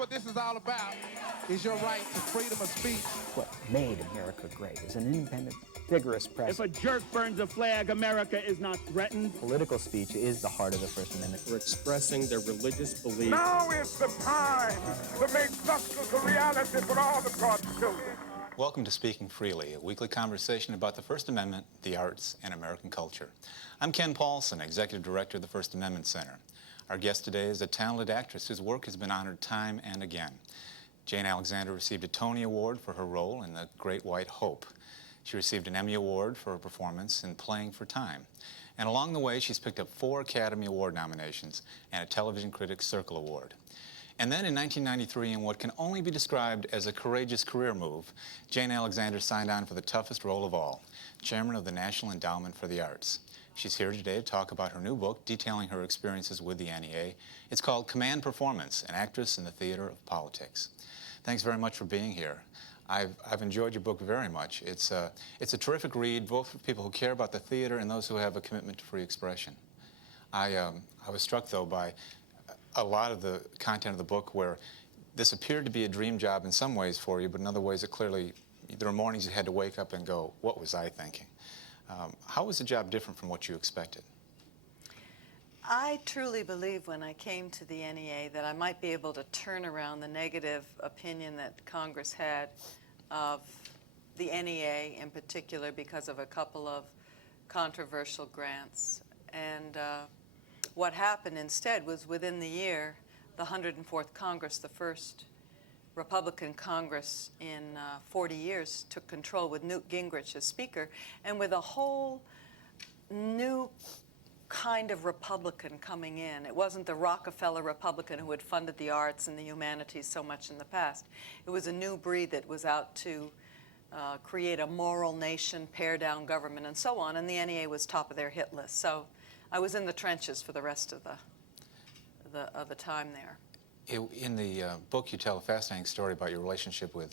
what this is all about, is your right to freedom of speech. What made America great is an independent, vigorous press. If a jerk burns a flag, America is not threatened. Political speech is the heart of the First Amendment. For expressing their religious beliefs. Now is the time to make justice a reality for all of God's children. Welcome to Speaking Freely, a weekly conversation about the First Amendment, the arts, and American culture. I'm Ken Paulson, Executive Director of the First Amendment Center. Our guest today is a talented actress whose work has been honored time and again. Jane Alexander received a Tony Award for her role in The Great White Hope. She received an Emmy Award for her performance in Playing for Time. And along the way, she's picked up 4 Academy Award nominations and a Television Critics Circle Award. And then in 1993, in what can only be described as a courageous career move, Jane Alexander signed on for the toughest role of all, Chairman of the National Endowment for the Arts. She's here today to talk about her new book detailing her experiences with the NEA. It's called Command Performance, An Actress in the Theater of Politics. Thanks very much for being here. I've enjoyed your book very much. It's a terrific read, both for people who care about the theater and those who have a commitment to free expression. I was struck, though, by a lot of the content of the book where this appeared to be a dream job in some ways for you, but in other ways it clearly, there were mornings you had to wake up and go, what was I thinking? How was the job different from what you expected? I truly believe when I came to the NEA that I might be able to turn around the negative opinion that Congress had of the NEA in particular because of a couple of controversial grants. And what happened instead was within the year, the 104th Congress, the first Republican Congress in 40 years, took control with Newt Gingrich as Speaker, and with a whole new kind of Republican coming in. It wasn't the Rockefeller Republican who had funded the arts and the humanities so much in the past. It was a new breed that was out to create a moral nation, pare down government, and so on, and the NEA was top of their hit list. So I was in the trenches for the rest of the time there. In the book, you tell a fascinating story about your relationship with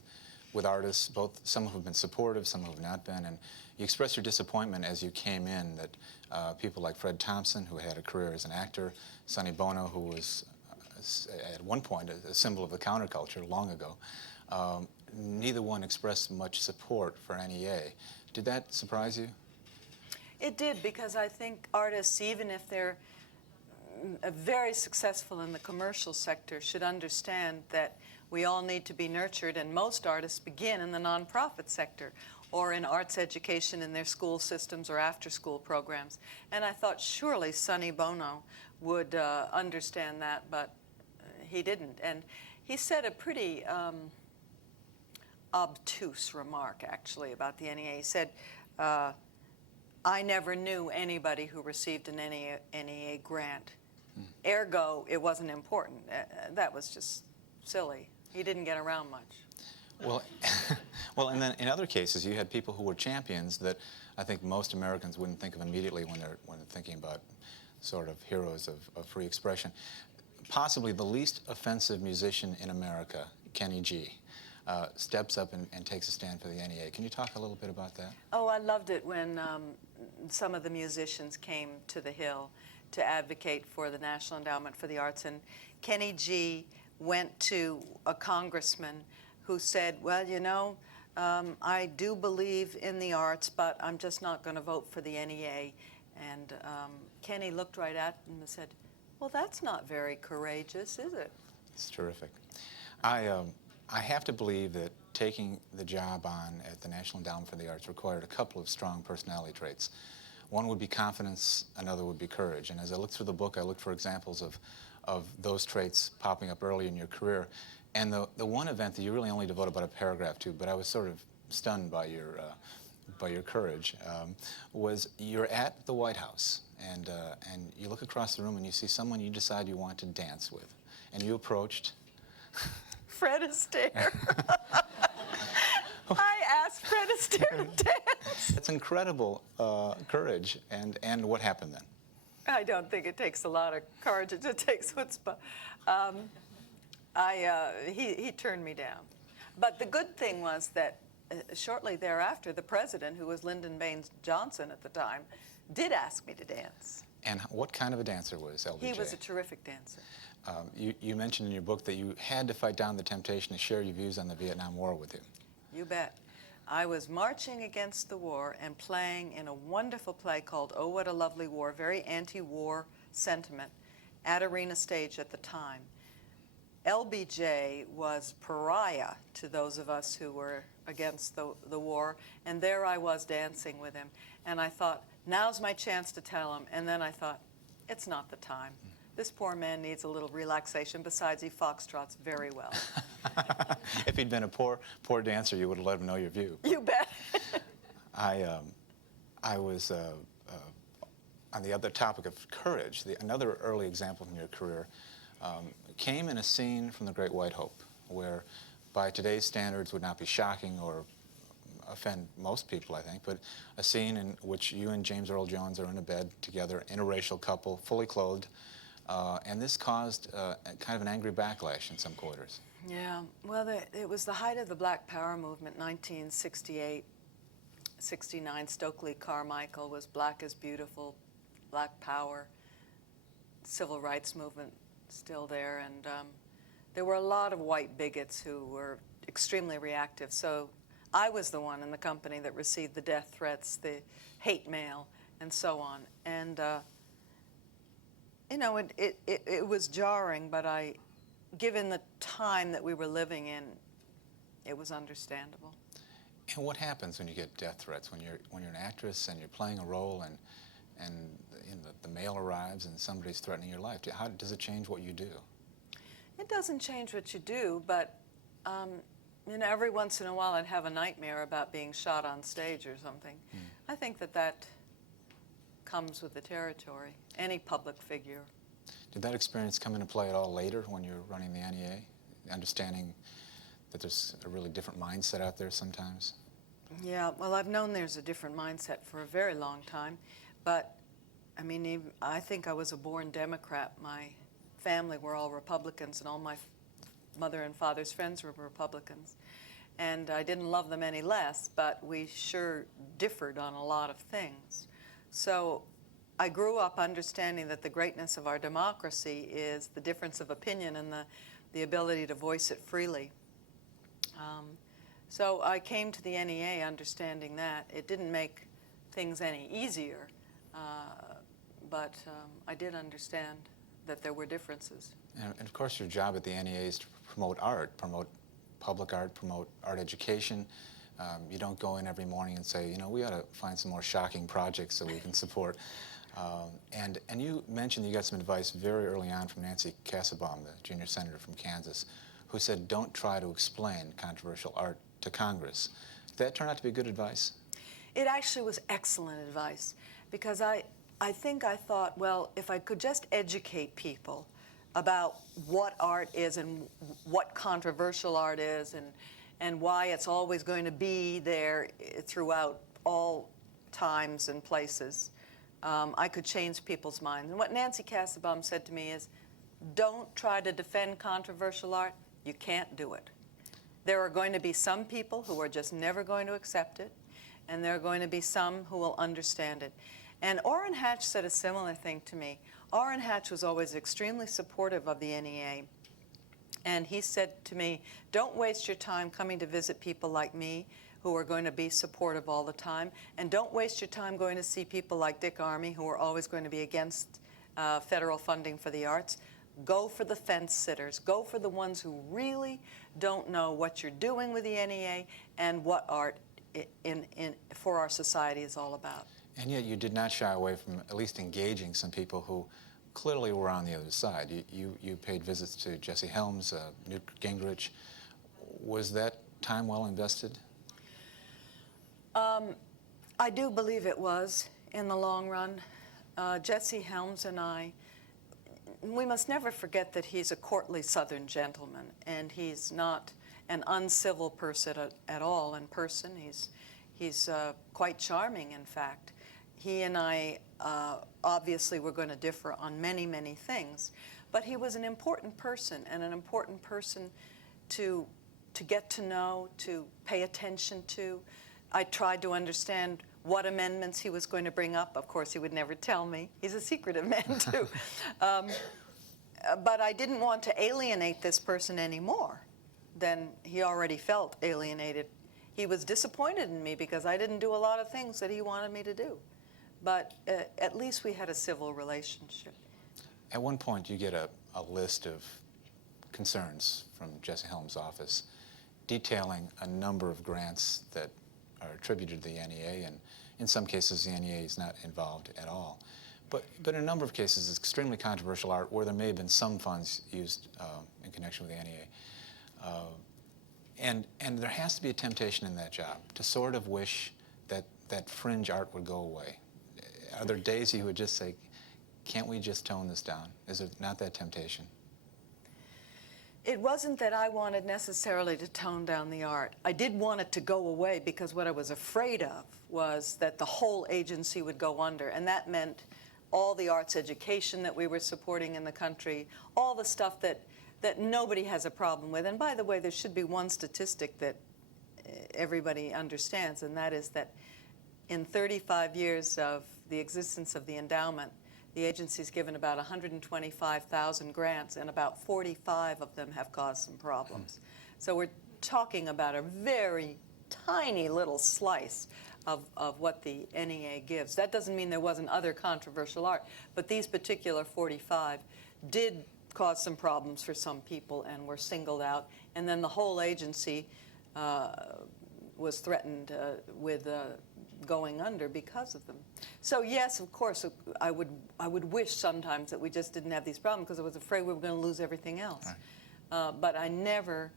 artists, both some who have been supportive, some who have not been, and you express your disappointment as you came in that people like Fred Thompson, who had a career as an actor, Sonny Bono, who was at one point a symbol of the counterculture long ago, neither one expressed much support for NEA. Did that surprise you? It did, because I think artists, even if they're very successful in the commercial sector, should understand that we all need to be nurtured, and most artists begin in the nonprofit sector or in arts education in their school systems or after-school programs. And I thought surely Sonny Bono would understand that, but he didn't. And he said a pretty obtuse remark, actually, about the NEA. He said, I never knew anybody who received an NEA grant. Ergo, it wasn't important. That was just silly. He didn't get around much. Well, well, and then in other cases, you had people who were champions that I think most Americans wouldn't think of immediately when they're thinking about sort of heroes of free expression. Possibly the least offensive musician in America, Kenny G, steps up and takes a stand for the NEA. Can you talk a little bit about that? Oh, I loved it when some of the musicians came to the Hill to advocate for the National Endowment for the Arts, and Kenny G went to a congressman who said, well, you know, I do believe in the arts, but I'm just not going to vote for the NEA. And Kenny looked right at him and said, well, that's not very courageous, is it? It's terrific. I have to believe that taking the job on at the National Endowment for the Arts required a couple of strong personality traits. One would be confidence, another would be courage. And as I looked through the book, I looked for examples of those traits popping up early in your career. And the one event that you really only devote about a paragraph to, but I was sort of stunned by your courage, was you're at the White House, and you look across the room and you see someone you decide you want to dance with. And you approached... Fred Astaire. I asked Fred Astaire to dance. It's incredible courage. And what happened then? I don't think it takes a lot of courage. It takes chutzpah. He turned me down. But the good thing was that shortly thereafter, the president, who was Lyndon Baines Johnson at the time, did ask me to dance. And what kind of a dancer was LBJ? He was a terrific dancer. You mentioned in your book that you had to fight down the temptation to share your views on the Vietnam War with him. You bet. I was marching against the war and playing in a wonderful play called Oh, What a Lovely War, very anti-war sentiment, at Arena Stage at the time. LBJ was pariah to those of us who were against the war, and there I was dancing with him. And I thought, now's my chance to tell him. And then I thought, it's not the time. This poor man needs a little relaxation. Besides, he foxtrots very well. If he'd been a poor dancer, you would have let him know your view. You bet. I was, on the other topic of courage, another early example from your career came in a scene from The Great White Hope, where by today's standards would not be shocking or offend most people, I think, but a scene in which you and James Earl Jones are in a bed together, interracial couple, fully clothed, and this caused kind of an angry backlash in some quarters. Yeah, well, it was the height of the Black Power movement, 1968, 69. Stokely Carmichael was Black is Beautiful, Black Power, civil rights movement still there, and there were a lot of white bigots who were extremely reactive. So I was the one in the company that received the death threats, the hate mail, and so on. And you know, it was jarring, but given the time that we were living in, it was understandable. And what happens when you get death threats? When you're an actress and you're playing a role, and you know, the mail arrives and somebody's threatening your life? How does it change what you do? It doesn't change what you do, but you know, every once in a while I'd have a nightmare about being shot on stage or something. I think that comes with the territory, any public figure. Did that experience come into play at all later when you're running the NEA, understanding that there's a really different mindset out there sometimes? Yeah, well, I've known there's a different mindset for a very long time, but I mean, I think I was a born Democrat. My family were all Republicans, and all my mother and father's friends were Republicans. And I didn't love them any less, but we sure differed on a lot of things. So I grew up understanding that the greatness of our democracy is the difference of opinion and the ability to voice it freely. So I came to the NEA understanding that. It didn't make things any easier, but I did understand that there were differences. And of course your job at the NEA is to promote art, promote public art, promote art education. You don't go in every morning and say, you know, we ought to find some more shocking projects so we can support. And you mentioned you got some advice very early on from Nancy Kassebaum, the junior senator from Kansas, who said, don't try to explain controversial art to Congress. Did that turn out to be good advice? It actually was excellent advice, because I thought, well, if I could just educate people about what art is and what controversial art is and why it's always going to be there throughout all times and places, I could change people's minds. And what Nancy Kassebaum said to me is, don't try to defend controversial art. You can't do it. There are going to be some people who are just never going to accept it, and there are going to be some who will understand it. And Orrin Hatch said a similar thing to me. Orrin Hatch was always extremely supportive of the NEA, and he said to me, don't waste your time coming to visit people like me who are going to be supportive all the time, and don't waste your time going to see people like Dick Armey who are always going to be against federal funding for the arts. Go for the fence sitters. Go for the ones who really don't know what you're doing with the NEA and what art for our society is all about. And yet you did not shy away from at least engaging some people who clearly were on the other side. You paid visits to Jesse Helms, Newt Gingrich. Was that time well invested? I do believe it was in the long run. Jesse Helms and I, we must never forget that he's a courtly Southern gentleman, and he's not an uncivil person at all in person. He's quite charming, in fact. He and I obviously were going to differ on many, many things, but he was an important person, and an important person to get to know, to pay attention to. I tried to understand what amendments he was going to bring up. Of course, he would never tell me. He's a secretive man, too. But I didn't want to alienate this person any more than he already felt alienated. He was disappointed in me because I didn't do a lot of things that he wanted me to do. But at least we had a civil relationship. At one point, you get a list of concerns from Jesse Helm's office detailing a number of grants that are attributed to the NEA, and in some cases the NEA is not involved at all. But in a number of cases, it's extremely controversial art where there may have been some funds used in connection with the NEA. And there has to be a temptation in that job to sort of wish that fringe art would go away. Are there days you would just say, can't we just tone this down? Is it not that temptation? It wasn't that I wanted necessarily to tone down the art. I did want it to go away because what I was afraid of was that the whole agency would go under, and that meant all the arts education that we were supporting in the country, all the stuff that nobody has a problem with. And by the way, there should be one statistic that everybody understands, and that is that in 35 years of the existence of the endowment, the agency's given about 125,000 grants, and about 45 of them have caused some problems. So we're talking about a very tiny little slice of what the NEA gives. That doesn't mean there wasn't other controversial art, but these particular 45 did cause some problems for some people and were singled out, and then the whole agency was threatened with going under because of them. So yes, of course, I would wish sometimes that we just didn't have these problems because I was afraid we were going to lose everything else. Right. But I never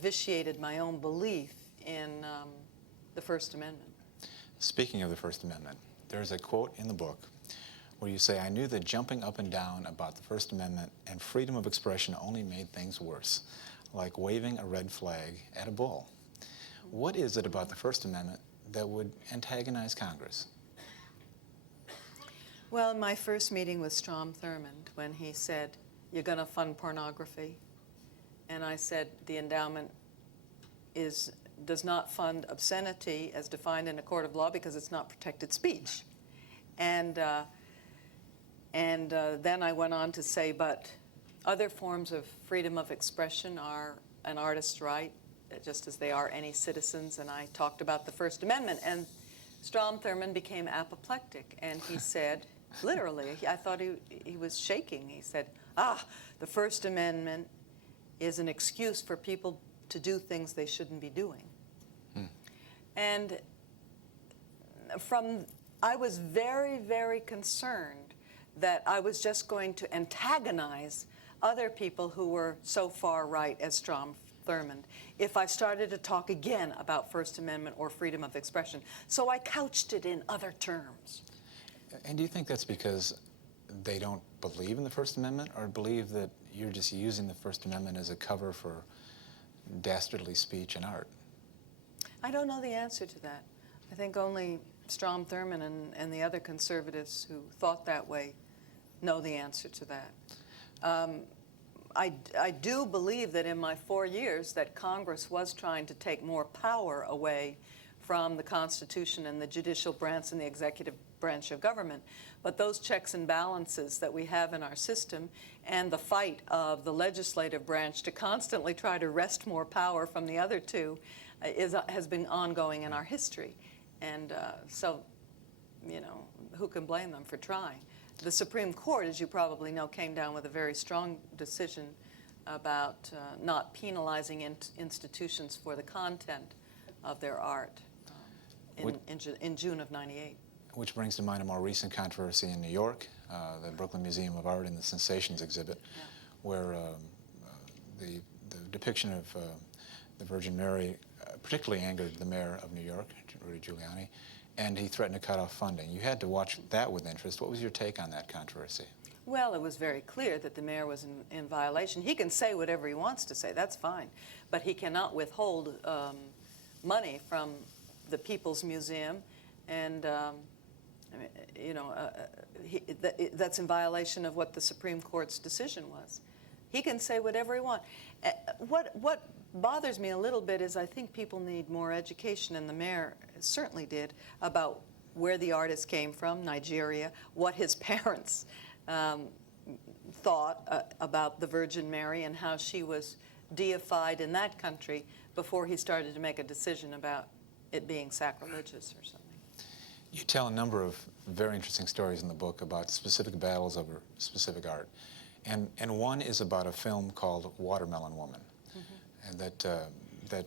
vitiated my own belief in the First Amendment. Speaking of the First Amendment, there's a quote in the book where you say, "I knew that jumping up and down about the First Amendment and freedom of expression only made things worse, like waving a red flag at a bull." What is it about the First Amendment that would antagonize Congress? Well, in my first meeting with Strom Thurmond, when he said, "You're going to fund pornography," and I said, "The endowment does not fund obscenity as defined in a court of law because it's not protected speech." And then I went on to say, but other forms of freedom of expression are an artist's right, just as they are any citizen's, and I talked about the First Amendment. And Strom Thurmond became apoplectic, and he said, literally, I thought he was shaking. He said, the First Amendment is an excuse for people to do things they shouldn't be doing. And I was very, very concerned that I was just going to antagonize other people who were so far right as Strom Thurmond if I started to talk again about First Amendment or freedom of expression. So I couched it in other terms. And do you think that's because they don't believe in the First Amendment, or believe that you're just using the First Amendment as a cover for dastardly speech and art? I don't know the answer to that. I think only Strom Thurmond and the other conservatives who thought that way know the answer to that. I do believe that in my 4 years that Congress was trying to take more power away from the Constitution and the judicial branch and the executive branch of government. But those checks and balances that we have in our system and the fight of the legislative branch to constantly try to wrest more power from the other two has been ongoing in our history. And so, you know, who can blame them for trying? The Supreme Court, as you probably know, came down with a very strong decision about not penalizing institutions for the content of their art in June of '98. Which brings to mind a more recent controversy in New York, the Brooklyn Museum of Art and the Sensations exhibit, where the depiction of the Virgin Mary particularly angered the mayor of New York, Rudy Giuliani, and he threatened to cut off funding. You had to watch that with interest. What was your take on that controversy? Well, it was very clear that the mayor was in violation. He can say whatever he wants to say, that's fine, but he cannot withhold money from the People's Museum, and you know, that's in violation of what the Supreme Court's decision was. He can say whatever he wants. What bothers me a little bit is I think people need more education, and the mayor certainly did, about where the artist came from, Nigeria, what his parents thought about the Virgin Mary and how she was deified in that country before he started to make a decision about it being sacrilegious or something. You tell a number of very interesting stories in the book about specific battles over specific art. And one is about a film called Watermelon Woman. Mm-hmm. And that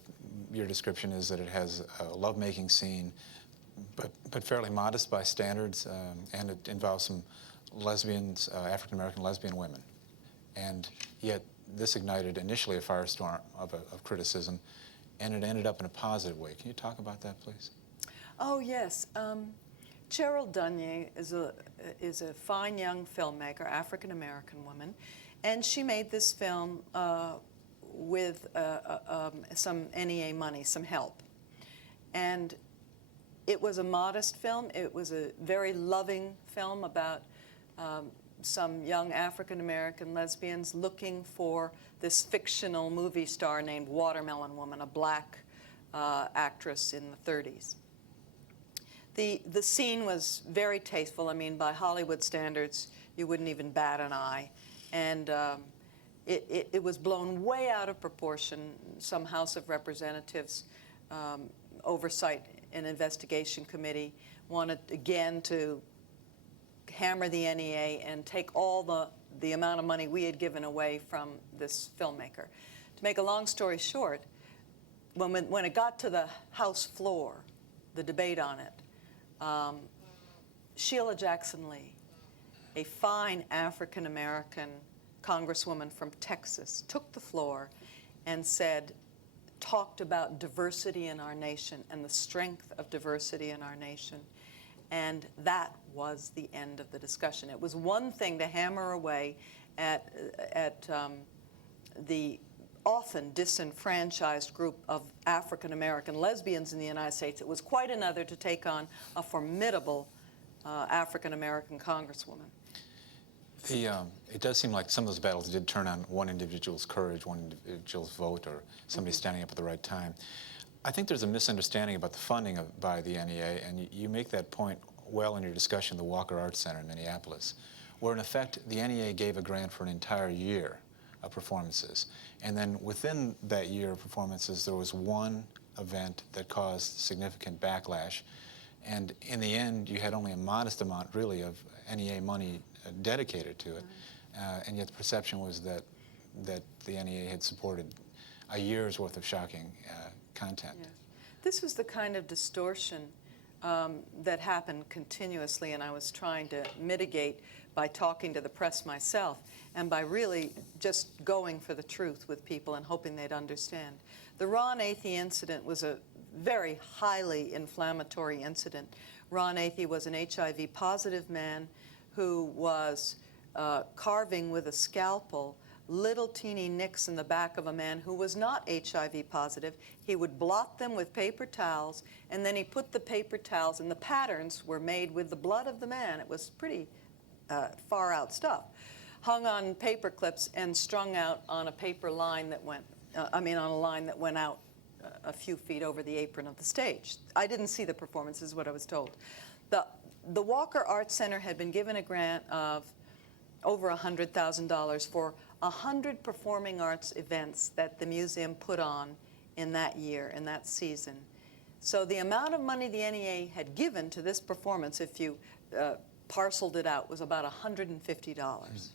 your description is that it has a lovemaking scene, but fairly modest by standards, and it involves some lesbians, African-American lesbian women. And yet this ignited initially a firestorm of criticism, and it ended up in a positive way. Can you talk about that, please? Oh, yes. Cheryl Dunye is a fine young filmmaker, African-American woman, and she made this film with some NEA money, some help. And it was a modest film. It was a very loving film about some young African-American lesbians looking for this fictional movie star named Watermelon Woman, a black actress in the 30s. The scene was very tasteful. I mean, by Hollywood standards, you wouldn't even bat an eye. And it was blown way out of proportion. Some House of Representatives oversight and investigation committee wanted again to hammer the NEA and take all the amount of money we had given away from this filmmaker. To make a long story short, when it got to the House floor, the debate on it, Sheila Jackson Lee, a fine African-American congresswoman from Texas, took the floor and talked about diversity in our nation and the strength of diversity in our nation. And that was the end of the discussion. It was one thing to hammer away at the often disenfranchised group of African-American lesbians in the United States. It was quite another to take on a formidable African-American congresswoman. It does seem like some of those battles did turn on one individual's courage, one individual's vote, or somebody standing up at the right time. I think there's a misunderstanding about the funding by the NEA, and you make that point well in your discussion of the Walker Arts Center in Minneapolis, where in effect the NEA gave a grant for an entire year of performances. And then within that year of performances, there was one event that caused significant backlash. And in the end, you had only a modest amount, really, of NEA money dedicated to it. And yet the perception was that the NEA had supported a year's worth of shocking content. Yes. This was the kind of distortion that happened continuously, and I was trying to mitigate by talking to the press myself and by really just going for the truth with people and hoping they'd understand. The Ron Athey incident was a very highly inflammatory incident. Ron Athey was an HIV-positive man who was carving with a scalpel little teeny nicks in the back of a man who was not HIV positive. He would blot them with paper towels, and then he put the paper towels, and the patterns were made with the blood of the man. It was pretty far out stuff. Hung on paper clips and strung out on a paper line that went, on a line that went out a few feet over the apron of the stage. I didn't see the performance, is what I was told. The Walker Arts Center had been given a grant of over $100,000 for 100 performing arts events that the museum put on in that year, in that season. So the amount of money the NEA had given to this performance, if you parceled it out, was about $150.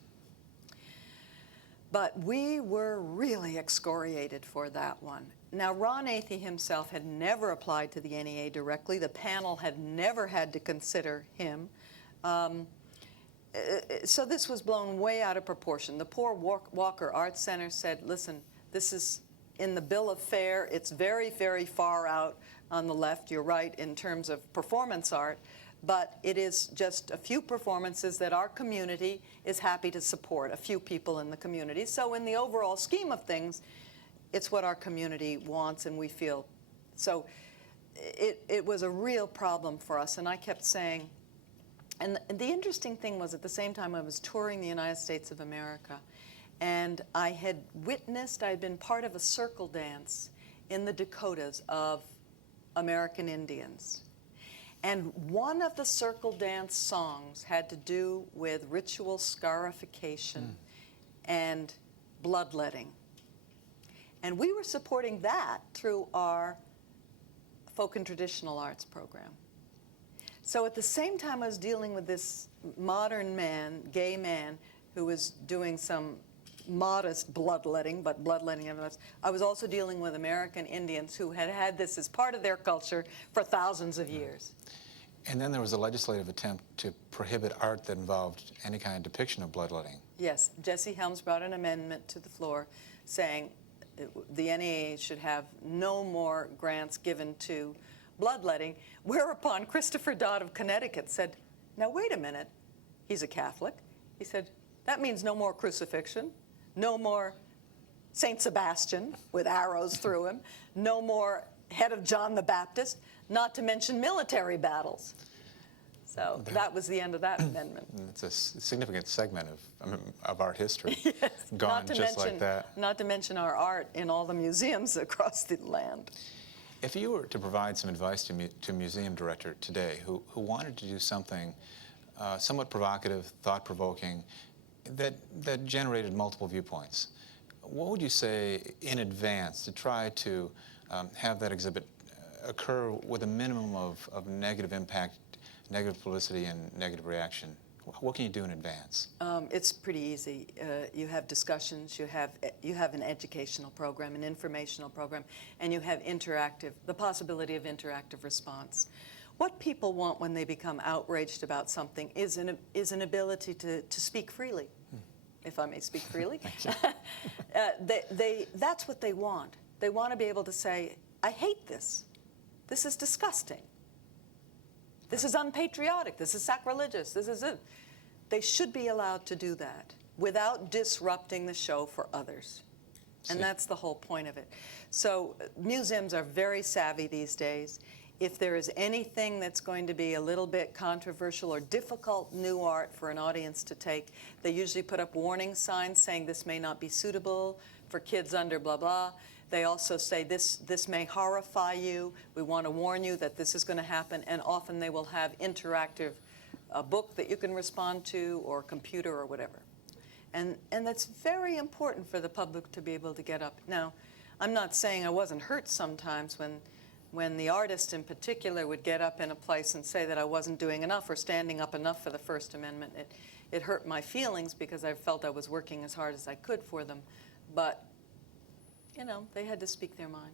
But we were really excoriated for that one. Now, Ron Athey himself had never applied to the NEA directly. The panel had never had to consider him. So this was blown way out of proportion. The poor Walker Arts Center said, listen, this is in the bill of fare. It's very, very far out on the left. You're right in terms of performance art, but it is just a few performances that our community is happy to support, a few people in the community. So in the overall scheme of things, it's what our community wants, and we feel. So it was a real problem for us, and I kept saying, and the interesting thing was, at the same time I was touring the United States of America, and I had been part of a circle dance in the Dakotas of American Indians. And one of the circle dance songs had to do with ritual scarification and bloodletting. And we were supporting that through our folk and traditional arts program. So at the same time I was dealing with this modern man, gay man, who was doing some modest bloodletting, but bloodletting nevertheless, I was also dealing with American Indians who had had this as part of their culture for thousands of years. And then there was a legislative attempt to prohibit art that involved any kind of depiction of bloodletting. Yes, Jesse Helms brought an amendment to the floor saying the NEA should have no more grants given to bloodletting, whereupon Christopher Dodd of Connecticut said, now wait a minute, he's a Catholic. He said, that means no more crucifixion, no more St. Sebastian with arrows through him, no more head of John the Baptist, not to mention military battles. So that was the end of that amendment. It's a significant segment of art history, Yes, gone just like that. Not to mention our art in all the museums across the land. If you were to provide some advice to a museum director today who wanted to do something somewhat provocative, thought-provoking, that generated multiple viewpoints, what would you say in advance to try to have that exhibit occur with a minimum of negative impact, negative publicity, and negative reaction? What can you do in advance? It's pretty easy. You have discussions, you have an educational program, an informational program, and you have the possibility of interactive response. What people want when they become outraged about something is an ability to speak freely, if I may speak freely. That's what they want. They want to be able to say, I hate this. This is disgusting. This is unpatriotic. This is sacrilegious. This is it. They should be allowed to do that without disrupting the show for others. And that's the whole point of it. So museums are very savvy these days. If there is anything that's going to be a little bit controversial or difficult new art for an audience to take, they usually put up warning signs saying this may not be suitable for kids under blah blah. They also say this may horrify you. We want to warn you that this is going to happen. And often they will have interactive book that you can respond to, or computer, or whatever. And that's very important for the public to be able to get up. Now, I'm not saying I wasn't hurt sometimes when the artist in particular would get up in a place and say that I wasn't doing enough or standing up enough for the First Amendment. It hurt my feelings because I felt I was working as hard as I could for them. But you know, they had to speak their mind.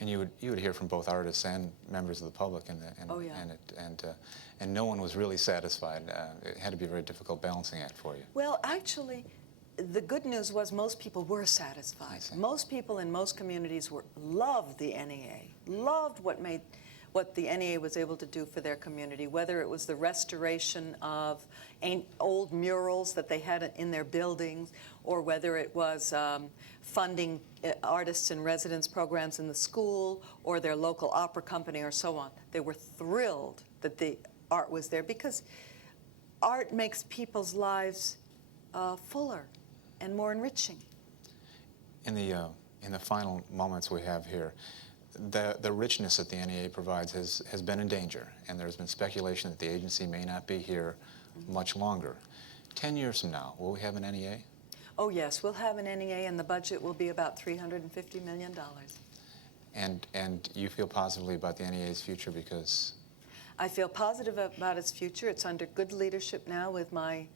And you would hear from both artists and members of the public, and no one was really satisfied. It had to be a very difficult balancing act for you. Well, actually, the good news was most people were satisfied. Most people in most communities loved the NEA, loved what the NEA was able to do for their community, whether it was the restoration of old murals that they had in their buildings, or whether it was funding artists in residence programs in the school, or their local opera company, or so on. They were thrilled that the art was there, because art makes people's lives fuller and more enriching. In the final moments we have here, the richness that the NEA provides has been in danger, and there's been speculation that the agency may not be here much longer. 10 years from now, will we have an NEA? Oh yes, we'll have an NEA, and the budget will be about $350 million. And you feel positively about the NEA's future because? I feel positive about its future. It's under good leadership now with my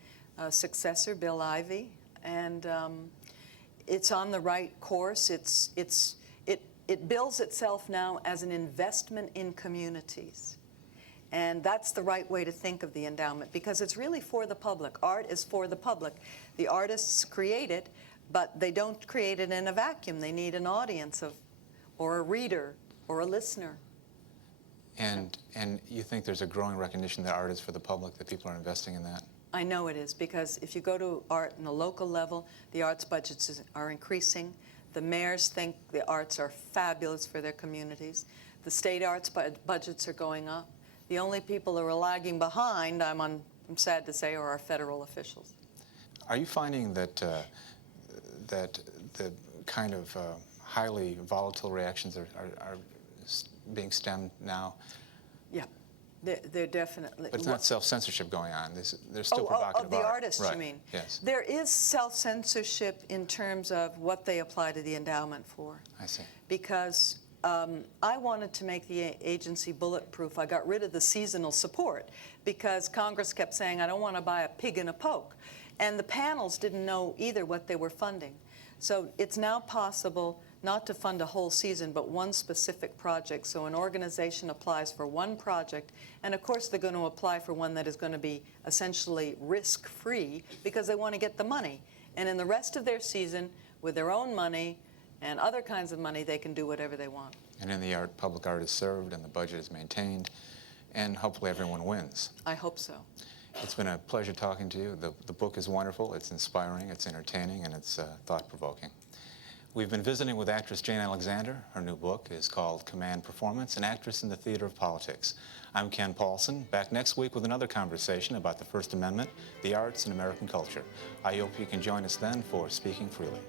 successor, Bill Ivey, and it's on the right course. It bills itself now as an investment in communities. And that's the right way to think of the endowment, because it's really for the public. Art is for the public. The artists create it, but they don't create it in a vacuum. They need an audience or a reader or a listener. And you think there's a growing recognition that art is for the public, that people are investing in that? I know it is, because if you go to art in the local level, the arts budgets are increasing. The mayors think the arts are fabulous for their communities. The state arts budgets are going up. The only people who are lagging behind, I'm sad to say, are our federal officials. Are you finding that that the kind of highly volatile reactions are being stemmed now? Yeah, they're definitely. But it's not self-censorship going on. They're still provocative of the art. artists, Right. you mean? Yes. There is self-censorship in terms of what they apply to the endowment for. I see. Because I wanted to make the agency bulletproof. I got rid of the seasonal support because Congress kept saying, I don't want to buy a pig in a poke. And the panels didn't know either what they were funding. So it's now possible not to fund a whole season, but one specific project. So an organization applies for one project, and of course they're going to apply for one that is going to be essentially risk-free because they want to get the money. And in the rest of their season, with their own money and other kinds of money, they can do whatever they want. And in the art, public art is served and the budget is maintained, and hopefully everyone wins. I hope so. It's been a pleasure talking to you. The book is wonderful, it's inspiring, it's entertaining, and it's thought-provoking. We've been visiting with actress Jane Alexander. Her new book is called Command Performance, An Actress in the Theater of Politics. I'm Ken Paulson, back next week with another conversation about the First Amendment, the arts, and American culture. I hope you can join us then for Speaking Freely.